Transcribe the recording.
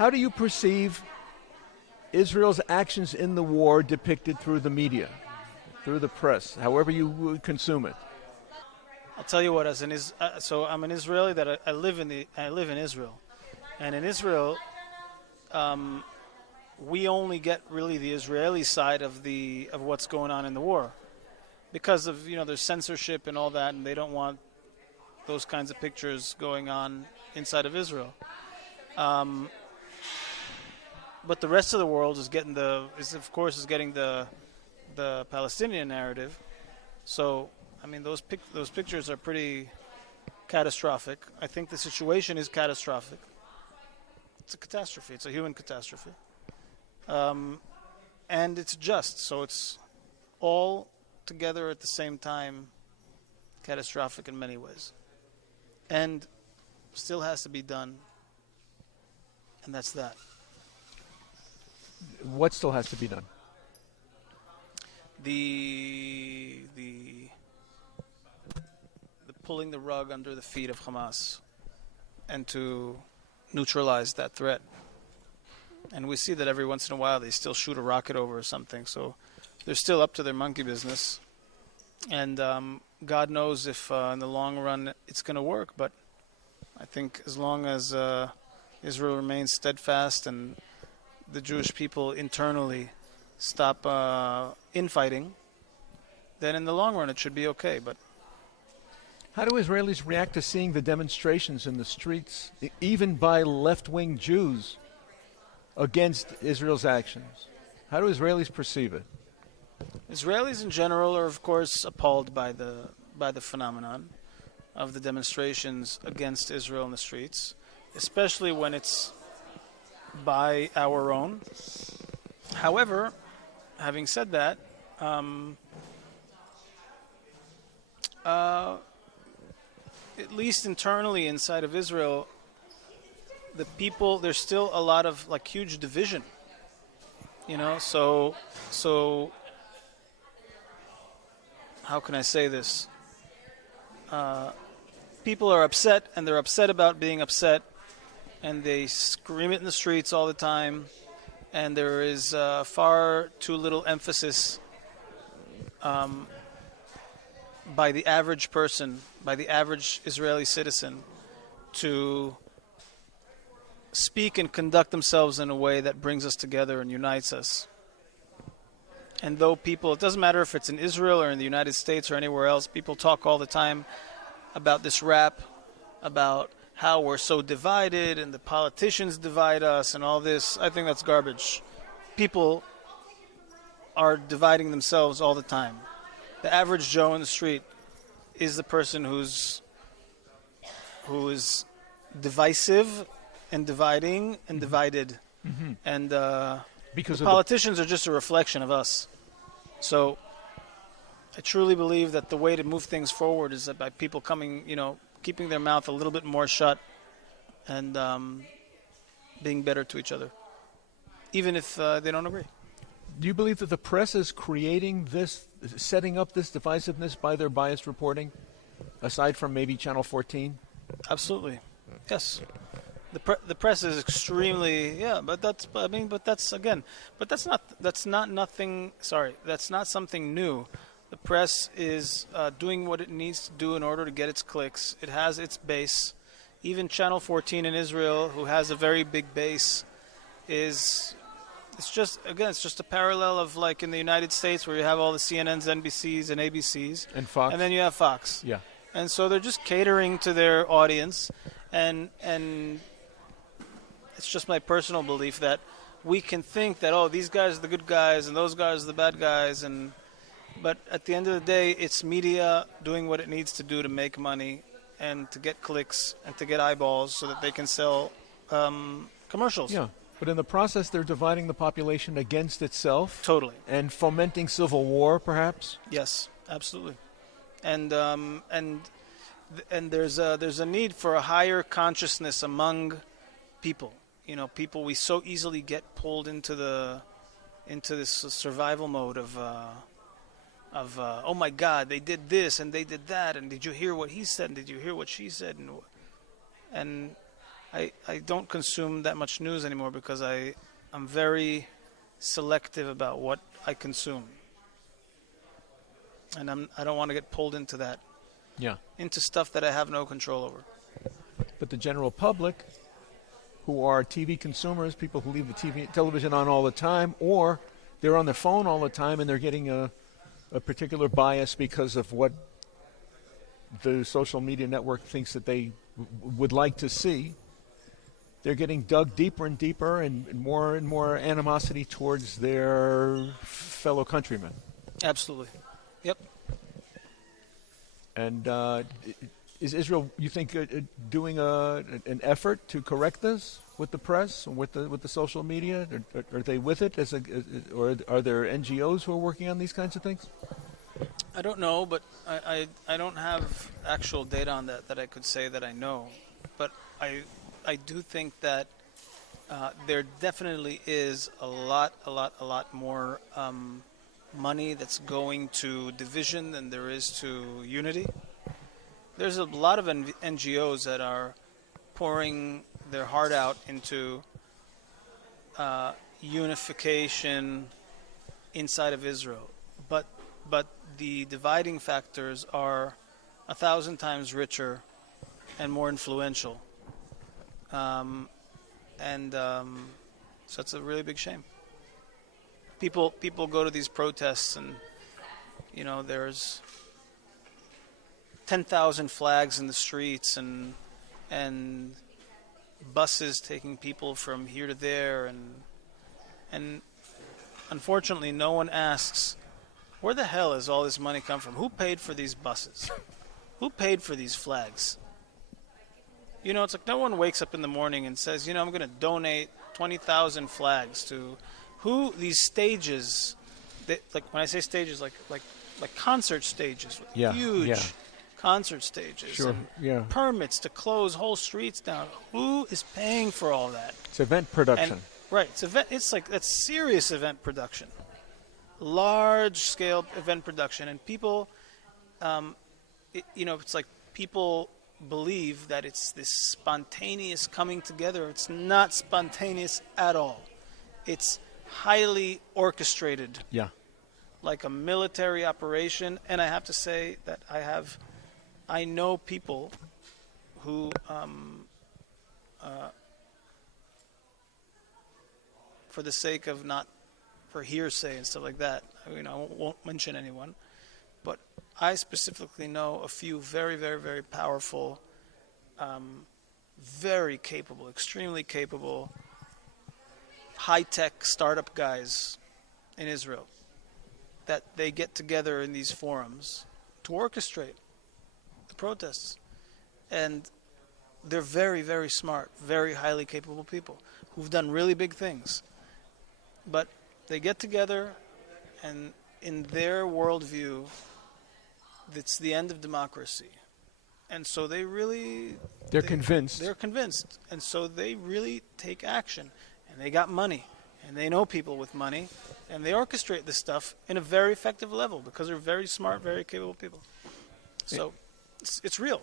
How do you perceive Israel's actions in the war depicted through the media, through the press, however you consume it? I'll tell you what. So I'm an Israeli that I live in Israel, and in Israel, we only get really the Israeli side of what's going on in the war, because of there's censorship and all that, and they don't want those kinds of pictures going on inside of Israel. But the rest of the world is getting the Palestinian narrative. So I mean those pictures are pretty catastrophic. I think the situation is catastrophic. It's a catastrophe. It's a human catastrophe. And it's just, so it's all together at the same time catastrophic in many ways. And still has to be done. And that's that. What still has to be done? The pulling the rug under the feet of Hamas and to neutralize that threat. And we see that every once in a while they still shoot a rocket over or something. So they're still up to their monkey business. And God knows if in the long run it's going to work. But I think as long as Israel remains steadfast and the Jewish people internally stop infighting, then in the long run it should be okay. But how do Israelis react to seeing the demonstrations in the streets, even by left-wing Jews, against Israel's actions? How do Israelis perceive it? Israelis in general are, of course, appalled by the phenomenon of the demonstrations against Israel in the streets, especially when it's by our own. However, having said that, at least internally inside of Israel, the people, there's still a lot of huge division, so how can I say this? People are upset, and they're upset about being upset, and they scream it in the streets all the time, and there is far too little emphasis by the average person, by the average Israeli citizen, to speak and conduct themselves in a way that brings us together and unites us. And though people, it doesn't matter if it's in Israel or in the United States or anywhere else, people talk all the time about this rap, about how we're so divided and the politicians divide us and all this. I think that's garbage. People are dividing themselves all the time. The average Joe in the street is the person who is divisive and dividing and divided. Mm-hmm. And because the politicians are just a reflection of us. So I truly believe that the way to move things forward is that by people coming, keeping their mouth a little bit more shut and being better to each other, even if they don't agree. Do you believe that the press is creating this, setting up this divisiveness by their biased reporting, aside from maybe Channel 14? Absolutely, yes. The press is extremely that's not something new. The press is doing what it needs to do in order to get its clicks. It has its base. Even Channel 14 in Israel, who has a very big base, it's just a parallel of in the United States where you have all the CNNs, NBCs, and ABCs. And Fox. And then you have Fox. Yeah. And so they're just catering to their audience, and it's just my personal belief that we can think that, these guys are the good guys and those guys are the bad guys, but at the end of the day, it's media doing what it needs to do to make money and to get clicks and to get eyeballs so that they can sell commercials. Yeah, but in the process, they're dividing the population against itself. Totally. And fomenting civil war, perhaps? Yes, absolutely. And there's a need for a higher consciousness among people. People, we so easily get pulled into this survival mode of oh my God, they did this and they did that, and did you hear what he said and did you hear what she said, and I don't consume that much news anymore because I'm very selective about what I consume. And I don't want to get pulled into that, Yeah. into stuff that I have no control over. But the general public, who are TV consumers, people who leave the television on all the time, or they're on their phone all the time and they're getting a particular bias because of what the social media network thinks that they would like to see, they're getting dug deeper and deeper and more animosity towards their fellow countrymen. Absolutely. Yep. And is Israel, you think, doing an effort to correct this with the press and with the social media? Are they with it, or are there NGOs who are working on these kinds of things? I don't know, but I don't have actual data on that I could say that I know. But I do think that there definitely is a lot more money that's going to division than there is to unity. There's a lot of NGOs that are pouring their heart out into unification inside of Israel, but the dividing factors are 1,000 times richer and more influential, so it's a really big shame. People go to these protests, and there's 10,000 flags in the streets, and buses taking people from here to there, and unfortunately, no one asks, where the hell has all this money come from? Who paid for these buses? Who paid for these flags? It's like no one wakes up in the morning and says, I'm going to donate 20,000 flags to who these stages. Like when I say stages, like concert stages with huge concert stages. Sure. And permits to close whole streets down. Who is paying for all that? It's event production. Right. It's like that's serious event production. Large-scale event production, and people, it's like people believe that it's this spontaneous coming together. It's not spontaneous at all. It's highly orchestrated, like a military operation. And I have to say that I know people who, for the sake of not, for hearsay and stuff like that, I won't mention anyone, but I specifically know a few very, very, very powerful, very capable, extremely capable, high-tech startup guys in Israel that they get together in these forums to orchestrate the protests. And they're very, very smart, very highly capable people who've done really big things. But they get together, and in their worldview, it's the end of democracy. And so they're convinced. They're convinced. And so they really take action. And they got money. And they know people with money. And they orchestrate this stuff in a very effective level because they're very smart, very capable people. So it's real,